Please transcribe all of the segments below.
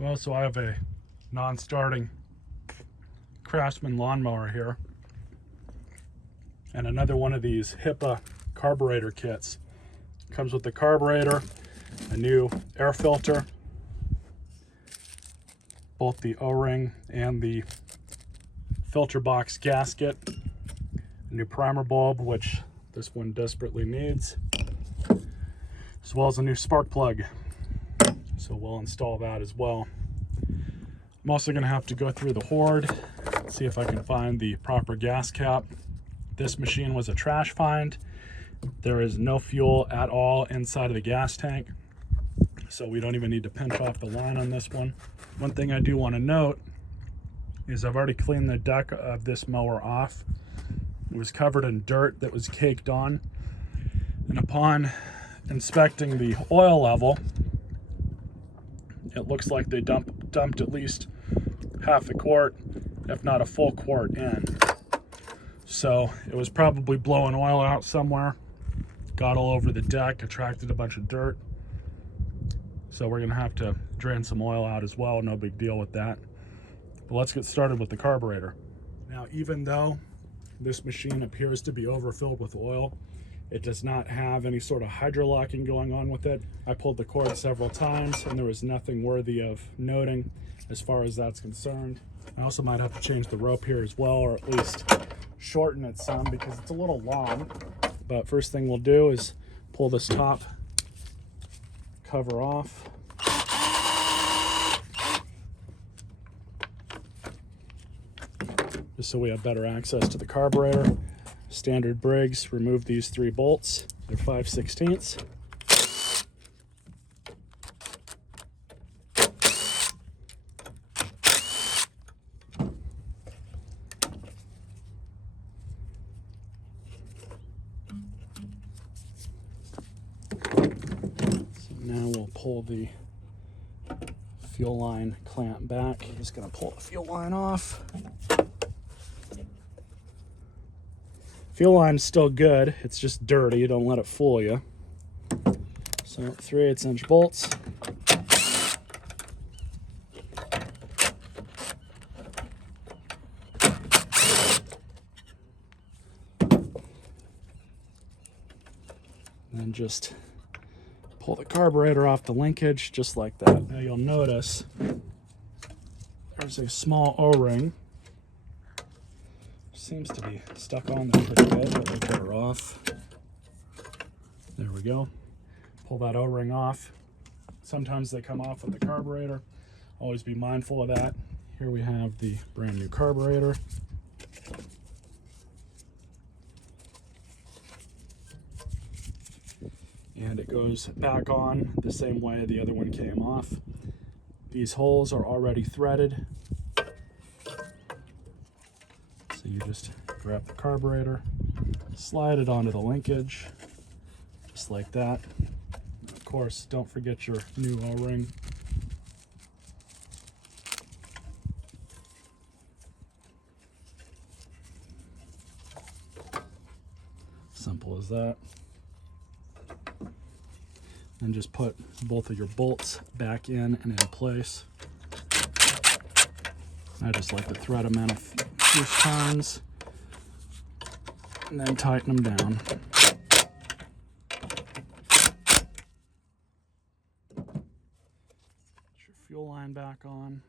Well, so I have a non-starting Craftsman lawnmower here, and another one of these Hipa carburetor kits. Comes with the carburetor, a new air filter, both the O-ring and the filter box gasket, a new primer bulb, which this one desperately needs, as well as a new spark plug. So we'll install that as well. I'm also going to have to go through the hoard, see if I can find the proper gas cap. This machine was a trash find. There is no fuel at all inside of the gas tank, so we don't even need to pinch off the line on this one. One thing I do want to note is I've already cleaned the deck of this mower off. It was covered in dirt that was caked on, and upon inspecting the oil level, it looks like they dumped at least half a quart, if not a full quart in. So it was probably blowing oil out somewhere, got all over the deck, attracted a bunch of dirt. So we're gonna have to drain some oil out as well, no big deal with that. But let's get started with the carburetor. Now, even though this machine appears to be overfilled with oil, it does not have any sort of hydrolocking going on with it. I pulled the cord several times and there was nothing worthy of noting as far as that's concerned. I also might have to change the rope here as well, or at least shorten it some because it's a little long. But first thing we'll do is pull this top cover off. Just so we have better access to the carburetor. Standard Briggs, remove these 3 bolts. They're 5/16. So now we'll pull the fuel line clamp back. Just gonna pull the fuel line off. Fuel line's still good, it's just dirty, don't let it fool you. So 3/8" bolts. And then just pull the carburetor off the linkage, just like that. Now you'll notice there's a small O-ring. Seems to be stuck on there pretty good, but we'll get her off. There we go. Pull that O-ring off. Sometimes they come off with the carburetor. Always be mindful of that. Here we have the brand new carburetor. And it goes back on the same way the other one came off. These holes are already threaded. So you just grab the carburetor, slide it onto the linkage, just like that. And of course, don't forget your new O-ring. Simple as that. And just put both of your bolts back in and in place. I just like to thread them in a few times and then tighten them down. Put your fuel line back on.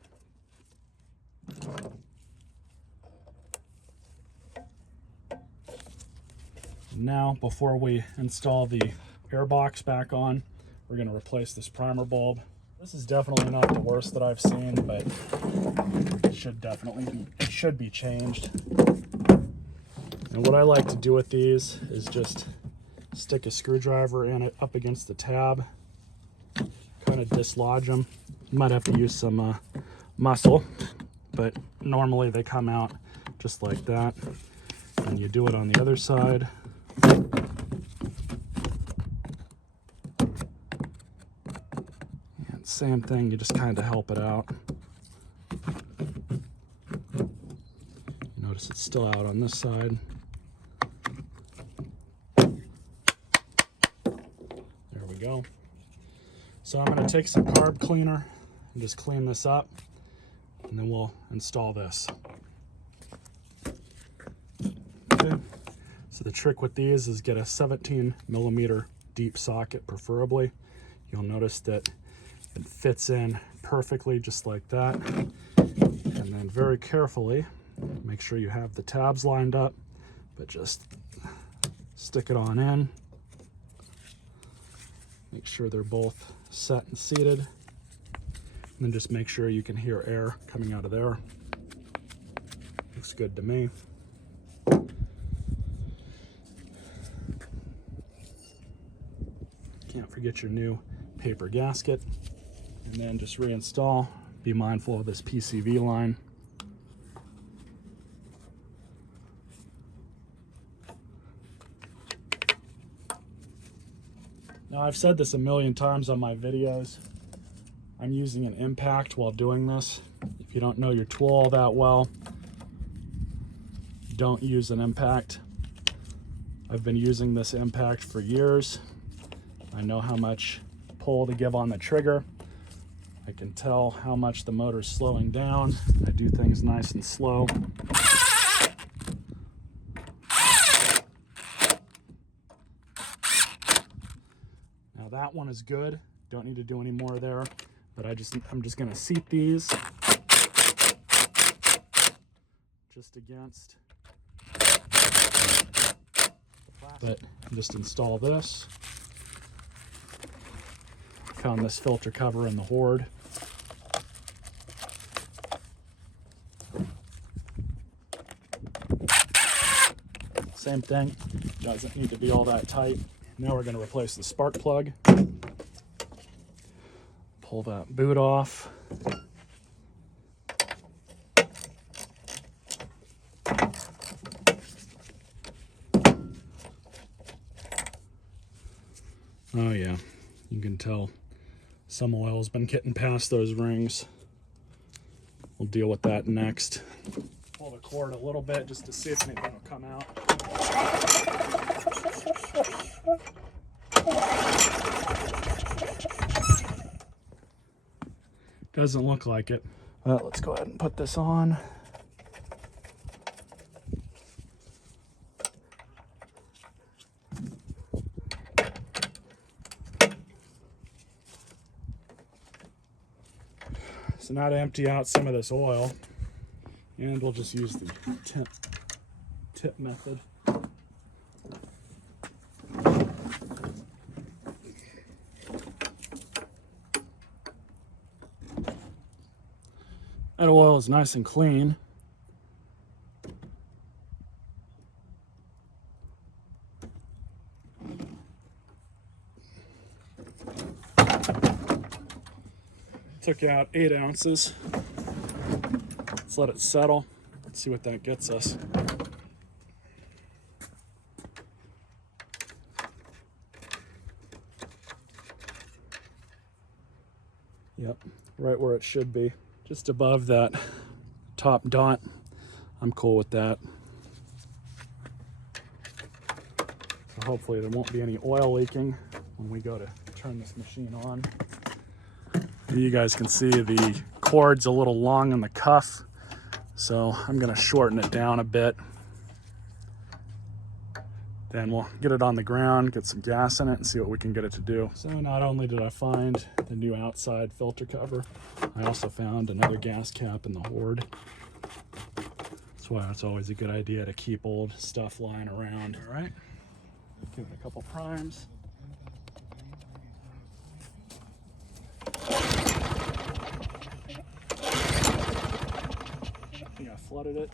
Now, before we install the air box back on, we're going to replace this primer bulb. This is definitely not the worst that I've seen, but it should be changed. And what I like to do with these is just stick a screwdriver in it up against the tab, kind of dislodge them. You might have to use some muscle, but normally they come out just like that. And you do it on the other side. Same thing, you just kind of help it out. You notice it's still out on this side. There we go. So I'm going to take some carb cleaner and just clean this up, and then we'll install this. Okay. So the trick with these is get a 17mm deep socket, preferably. You'll notice that it fits in perfectly just like that. And then very carefully, make sure you have the tabs lined up, but just stick it on in. Make sure they're both set and seated. And then just make sure you can hear air coming out of there. Looks good to me. Can't forget your new paper gasket. And then just reinstall. Be mindful of this PCV line. Now, I've said this a million times on my videos. I'm using an impact while doing this. If you don't know your tool all that well, don't use an impact. I've been using this impact for years. I know how much pull to give on the trigger. I can tell how much the motor's slowing down. I do things nice and slow. Now that one is good. Don't need to do any more there, but I'm just gonna seat these just against. But just install this. Found this filter cover in the Horde. Same thing, doesn't need to be all that tight. Now we're going to replace the spark plug. Pull that boot off. Oh yeah, you can tell some oil's been getting past those rings. We'll deal with that next. Pull the cord a little bit just to see if anything will come out. Doesn't look like it. Well, let's go ahead and put this on. So now to empty out some of this oil, and we'll just use the tip method. That oil is nice and clean. Took out 8 ounces. Let's let it settle. Let's see what that gets us. Yep, right where it should be. Just above that top dot. I'm cool with that. So hopefully there won't be any oil leaking when we go to turn this machine on. You guys can see the cord's a little long in the cuff, so I'm going to shorten it down a bit. Then we'll get it on the ground, get some gas in it, and see what we can get it to do. So not only did I find the new outside filter cover, I also found another gas cap in the Horde. That's why it's always a good idea to keep old stuff lying around. All right, give it a couple primes. I think I flooded it.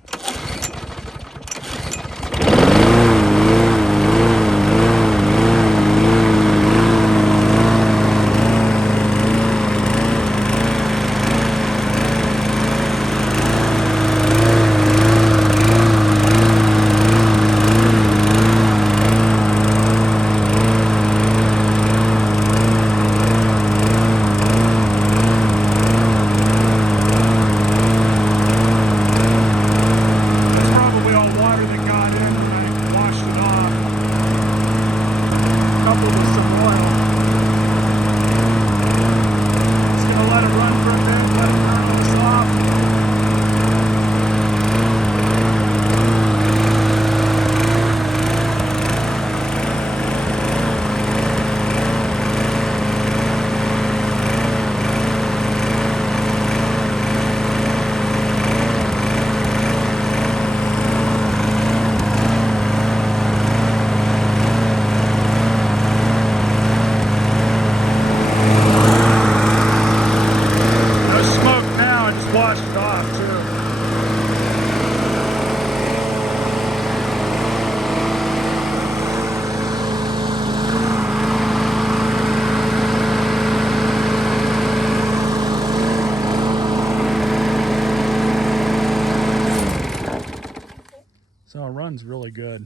run's really good,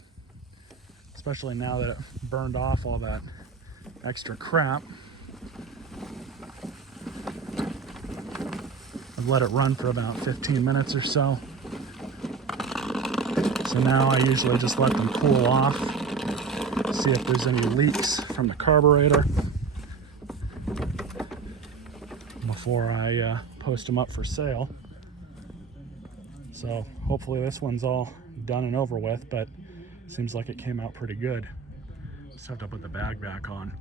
especially now that it burned off all that extra crap. I've let it run for about 15 minutes or so. So now I usually just let them cool off, see if there's any leaks from the carburetor before I post them up for sale. So hopefully this one's all done and over with, but it seems like it came out pretty good. Just have to put the bag back on.